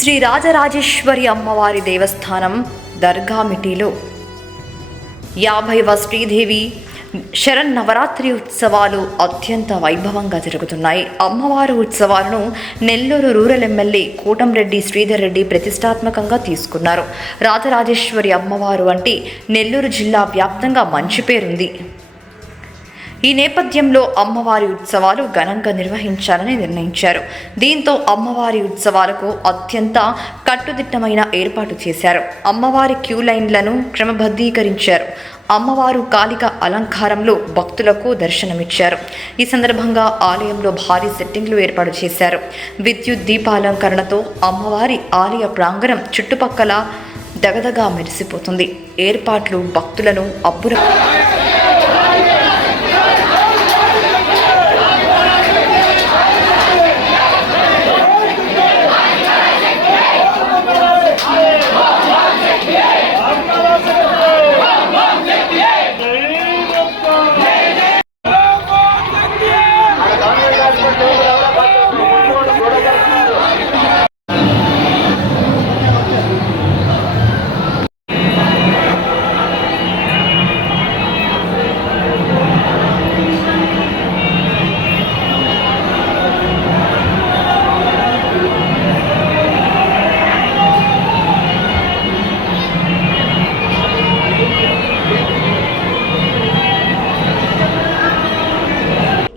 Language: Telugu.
శ్రీ రాజరాజేశ్వరి అమ్మవారి దేవస్థానం దర్గామిటిలో. యాభైవ శ్రీదేవి శరన్నవరాత్రి ఉత్సవాలు అత్యంత వైభవంగా జరుగుతున్నాయి. అమ్మవారు ఉత్సవాలను నెల్లూరు రూరల్ ఎమ్మెల్యే కోటంరెడ్డి శ్రీధర్ రెడ్డి ప్రతిష్టాత్మకంగా తీసుకున్నారు. రాజరాజేశ్వరి అమ్మవారు అంటే నెల్లూరు జిల్లా వ్యాప్తంగా మంచి పేరుంది. ఈ నేపథ్యంలో అమ్మవారి ఉత్సవాలు ఘనంగా నిర్వహించాలని నిర్ణయించారు. దీంతో అమ్మవారి ఉత్సవాలకు అత్యంత కట్టుదిట్టమైన ఏర్పాటు చేశారు. అమ్మవారి క్యూ లైన్లను క్రమబద్ధీకరించారు. అమ్మవారు కాలిక అలంకారంలో భక్తులకు దర్శనమిచ్చారు. ఈ సందర్భంగా ఆలయంలో భారీ సెట్టింగ్లు ఏర్పాటు చేశారు. విద్యుత్ దీపాలంకరణతో అమ్మవారి ఆలయ ప్రాంగణం చుట్టుపక్కల దగదగా మెరిసిపోతుంది. ఏర్పాట్లు భక్తులను అబ్బుర